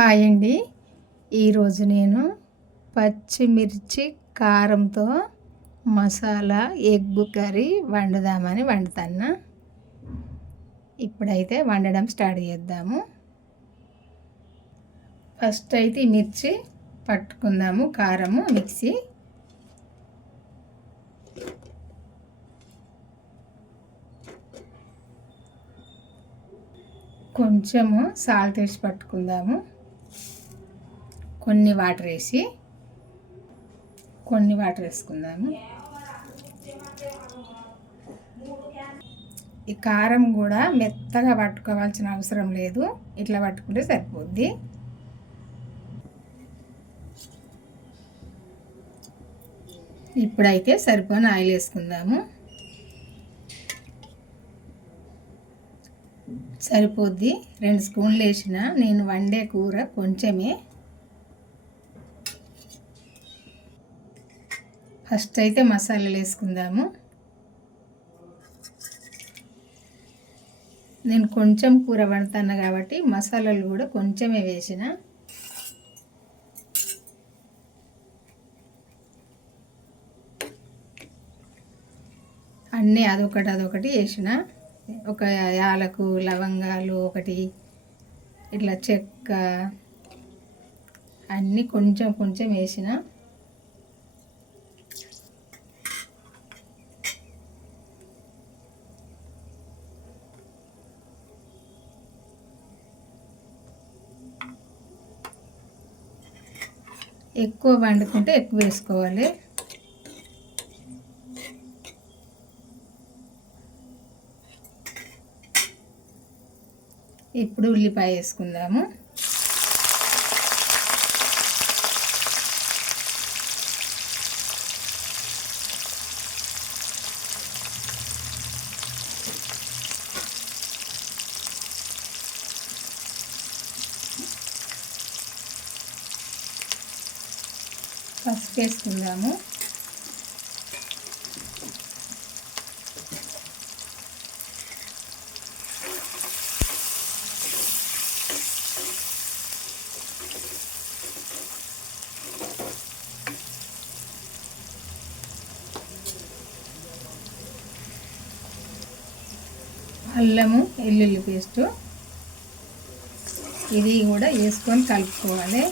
Hi అండి. ఈరోజు నేను పచ్చిమిర్చి కారంతో మసాలా ఎగ్ కర్రీ వండుతాను. ఇప్పుడైతే వండడం స్టార్ట్ చేద్దాము. ఫస్ట్ అయితే ఈ మిర్చి పట్టుకుందాము. కారము మిక్సీ, కొంచెము సాల్ట్ వేసి పట్టుకుందాము. కొన్ని వాటర్ వేసుకుందాము. ఈ కారం కూడా మెత్తగా పట్టుకోవాల్సిన అవసరం లేదు, ఇట్లా పట్టుకుంటే సరిపోద్ది. ఇప్పుడైతే సరిపోని ఆయిల్ వేసుకుందాము. సరిపోద్ది. 2 స్పూన్లు వేసిన, నేను వండే కూర కొంచెమే. ఫస్ట్ అయితే మసాలాలు వేసుకుందాము. నేను కొంచెం కూర వండుతాను కాబట్టి మసాలాలు కూడా కొంచెమే వేసిన. అన్నీ అదొకటి వేసిన. ఒక యాలకు, లవంగాలు ఒకటి, ఇట్లా చెక్క అన్నీ కొంచెం వేసిన. ఎక్కువ వండుకుంటే ఎక్కువ వేసుకోవాలి. ఇప్పుడు ఉల్లిపాయ వేసుకుందాము. పసుపు వేసుకుందాము. అల్లము వెల్లుల్లి పేస్టు ఇది కూడా వేసుకొని కలుపుకోవాలి.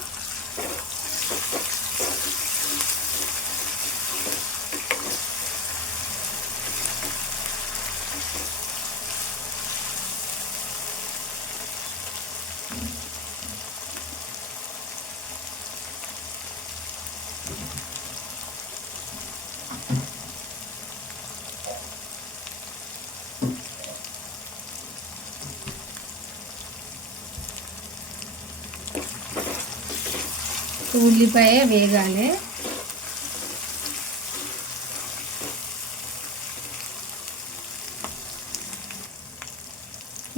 ఉల్లిపాయ వేగాలి.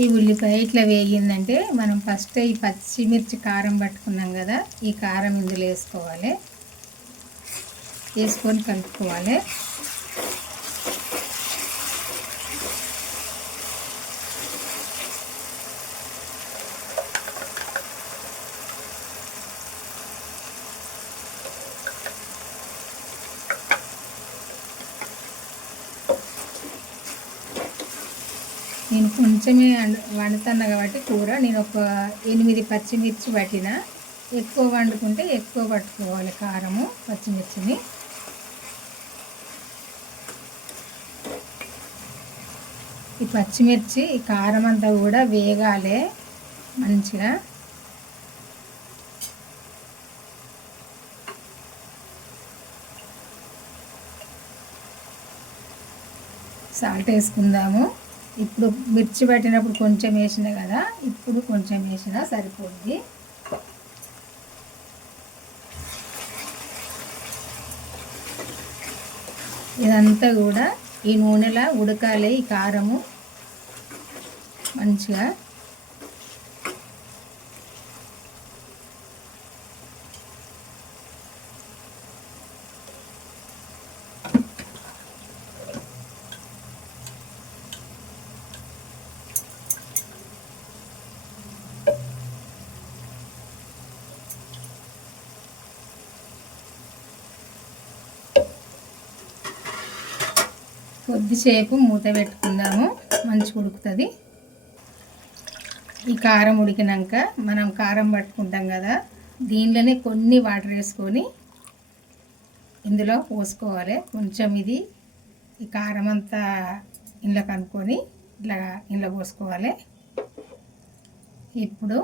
ఈ ఉల్లిపాయ ఇట్లా వేగిందంటే మనం ఫస్ట్ ఈ పచ్చిమిర్చి కారం పట్టుకున్నాం కదా, ఈ కారం ఇందులో వేసుకోవాలి. వేసుకొని కలుపుకోవాలి. నేను కొంచెమే వండుతున్నా కాబట్టి కూర, నేను ఒక 8 పచ్చిమిర్చి పట్టిన. ఎక్కువ వండుకుంటే ఎక్కువ పట్టుకోవాలి కారము పచ్చిమిర్చిని. ఈ పచ్చిమిర్చి ఈ కారం అంతా కూడా వేగాలి మంచిగా. సాల్ట్ వేసుకుందాము. ఇప్పుడు మిర్చి పట్టినప్పుడు కొంచెం వేసిన కదా, ఇప్పుడు కొంచెం వేసినా సరిపోద్ది. ఇదంతా కూడా ఈ నూనెలా ఉడకాలి. ఈ కారము మంచిగా. కొద్దిసేపు మూత పెట్టుకుందాము, మంచిగా ఉడుకుతుంది. ఈ కారం ఉడికినాక మనం కారం పట్టుకుంటాం కదా, దీనిలోనే కొన్ని వాటర్ వేసుకొని ఇందులో పోసుకోవాలి. కొంచెం ఇది ఈ కారం అంతా ఇంట్లో కనుక్కొని ఇంట్లో పోసుకోవాలి. ఇప్పుడు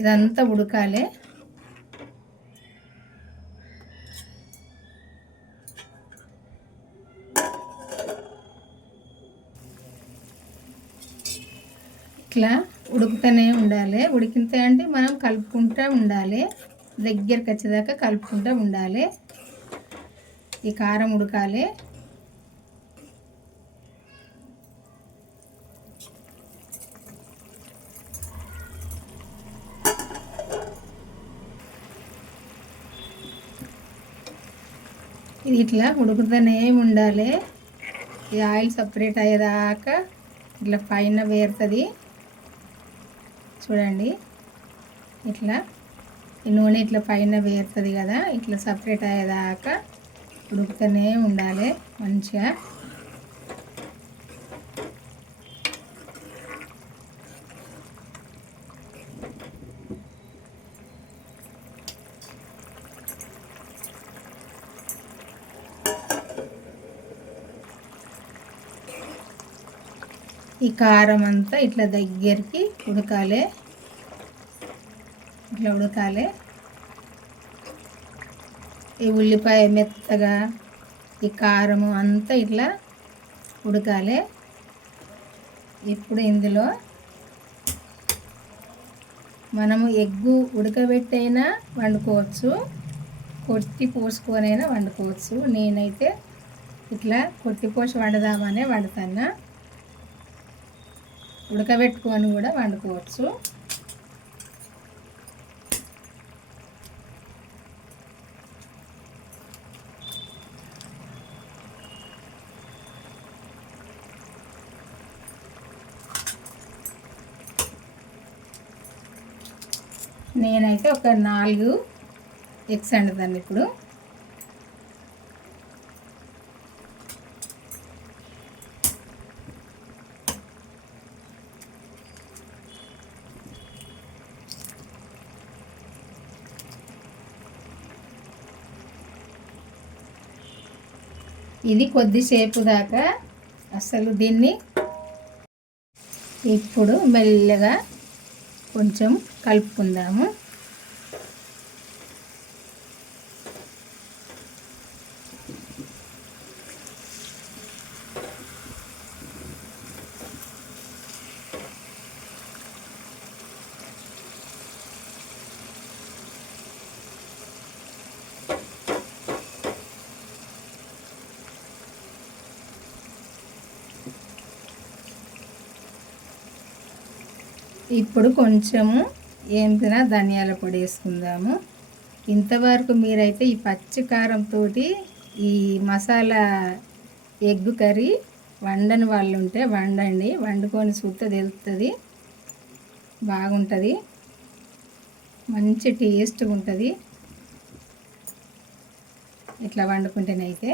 ఇదంతా ఉడకాలి. ఇట్లా ఉడుకుతూనే ఉండాలి. ఉడికితే అంటే మనం కలుపుకుంటూ ఉండాలి, దగ్గరికి వచ్చేదాకా కలుపుకుంటూ ఉండాలి. ఈ కారం ఉడకాలి. ఇది ఇట్లా ఉడుకుతూనే ఉండాలి. ఈ ఆయిల్ సపరేట్ అయ్యేదాకా ఇట్లా పైన వేరుతుంది చూడండి. ఇట్లా ఈ నూనె ఇట్లా పైన వేరుతుంది కదా, ఇట్లా సపరేట్ అయ్యేదాకా ఉడుకుతూనే ఉండాలి మంచిగా. ఈ కారం అంతా ఇట్లా దగ్గరికి ఉడకాలి, ఇట్లా ఉడకాలి. ఈ ఉల్లిపాయ మెత్తగా ఈ కారము అంతా ఇట్లా ఉడకాలి. ఇప్పుడు ఇందులో మనము ఎగ్గు ఉడకబెట్టైనా వండుకోవచ్చు, కొట్టి పోసుకొనైనా వండుకోవచ్చు. నేనైతే ఇట్లా కొట్టి పోసి వండుదామనే వండుతాను. ఉడకబెట్టుకొని కూడా వండుకోవచ్చు. నేనైతే ఒక 4 ఎగ్స్ వండుతాను ఇప్పుడు. ఇది కొద్దిసేపు దాకా అసలు దీన్ని ఇప్పుడు మెల్లగా కొంచెం కలుపుకుందాము. ఇప్పుడు కొంచెము ఏంపిన ధనియాల పొడి వేసుకుందాము. ఇంతవరకు మీరైతే ఈ పచ్చి కారంతో ఈ మసాలా ఎగ్ కర్రీ వండని వాళ్ళు ఉంటే వండండి, వండుకొని చూస్తే తెలుస్తుంది, బాగుంటుంది, మంచి టేస్ట్గా ఉంటుంది ఇట్లా వండుకుంటేనైతే.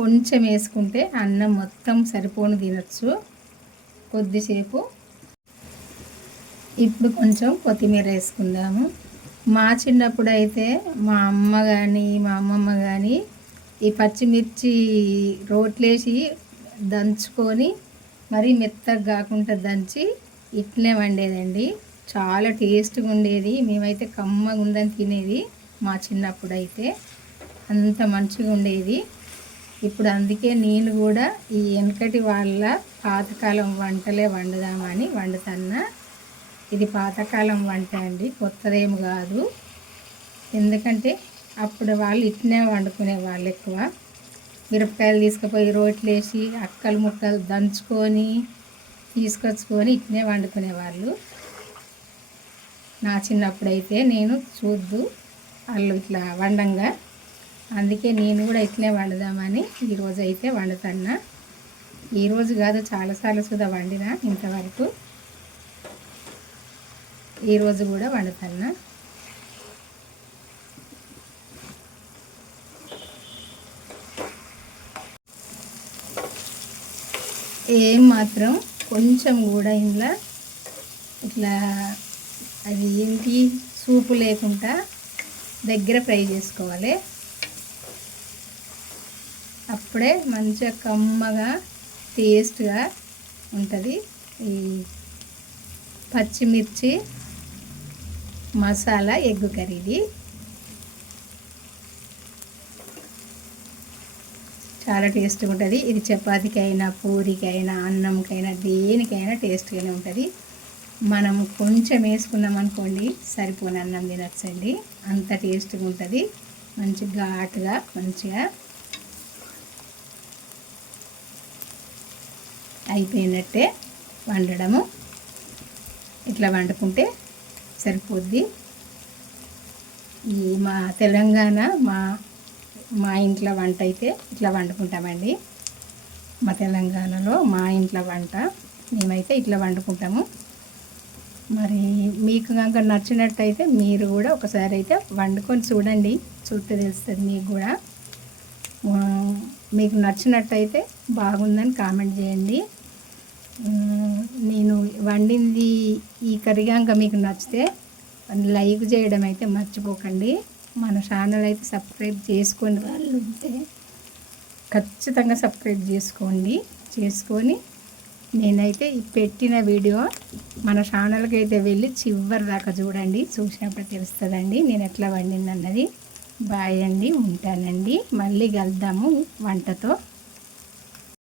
కొంచెం వేసుకుంటే అన్నం మొత్తం సరిపోను తినచ్చు కొద్దిసేపు. ఇప్పుడు కొంచెం కొత్తిమీర వేసుకుందాము. మా చిన్నప్పుడు అయితే మా అమ్మ కానీ మా అమ్మమ్మ కానీ ఈ పచ్చిమిర్చి రోట్లేసి దంచుకొని మరీ మెత్తగా కాకుండా దంచి ఇట్లే వండేదండి. చాలా టేస్ట్గా ఉండేది. మేమైతే కమ్మగా ఉందని తినేది మా చిన్నప్పుడు అయితే, అంత మంచిగా ఉండేది. ఇప్పుడు అందుకే నేను కూడా ఈ వెనకటి వాళ్ళ పాతకాలం వంటలే వండుదామని వండుతున్నా. ఇది పాతకాలం వంట అండి, కొత్తదేమి కాదు. ఎందుకంటే అప్పుడు వాళ్ళు ఇట్నే వండుకునే వాళ్ళు ఎక్కువ. మిరపకాయలు తీసుకుపోయి రోట్లేసి అక్కలు ముక్కలు దంచుకొని తీసుకొచ్చుకొని ఇట్నే వండుకునేవాళ్ళు. నా చిన్నప్పుడైతే నేను చూద్దు వాళ్ళు ఇట్లా వండంగా, అందుకే నేను కూడా ఇట్లే వండుదామని ఈరోజు అయితే వండుతున్నా. ఈరోజు కాదు, చాలాసార్లు సుధా వండినా ఇంతవరకు. ఈరోజు కూడా వండుతున్నా. ఏం మాత్రం కొంచెం కూడా ఇంట్లో ఇట్లా అది ఏంటి సూపు లేకుండా దగ్గర ఫ్రై చేసుకోవాలి. అప్పుడే మంచిగా కమ్మగా టేస్ట్గా ఉంటుంది. ఈ పచ్చిమిర్చి మసాలా ఎగ్ కర్రీది చాలా టేస్ట్గా ఉంటుంది. ఇది చపాతీకైనా పూరికైనా అన్నంకైనా దేనికైనా టేస్ట్గానే ఉంటుంది. మనం కొంచెం వేసుకున్నాం అనుకోండి సరిపోని అన్నం తినచ్చండి, అంత టేస్ట్గా ఉంటుంది. మంచి ఘాటుగా మంచిగా అయిపోయినట్టే వండడము. ఇట్లా వండుకుంటే సరిపోద్ది. ఈ మా తెలంగాణ మా ఇంట్లో వంట అయితే ఇట్లా వండుకుంటామండి. మా తెలంగాణలో మా ఇంట్లో వంట మేమైతే ఇట్లా వండుకుంటాము. మరి మీకు కనుక నచ్చినట్టయితే మీరు కూడా ఒకసారి అయితే వండుకొని చూడండి, చూస్తే తెలుస్తుంది మీకు కూడా. మీకు నచ్చినట్టయితే బాగుందని కామెంట్ చేయండి. నేను వండింది ఈ కర్రీ కనుక మీకు నచ్చితే లైక్ చేయడం అయితే మర్చిపోకండి. మన ఛానల్ అయితే సబ్స్క్రైబ్ చేసుకొని వాళ్ళు ఉంటే ఖచ్చితంగా సబ్స్క్రైబ్ చేసుకొని నేనైతే ఈ పెట్టిన వీడియో మన ఛానల్కి అయితే వెళ్ళి చివరి దాకా చూడండి, చూసినప్పుడు తెలుస్తుందండి నేను ఎట్లా వండింది అన్నది. బాయ్ అండి, ఉంటానండి, మళ్ళీ కలుద్దాము వంటతో.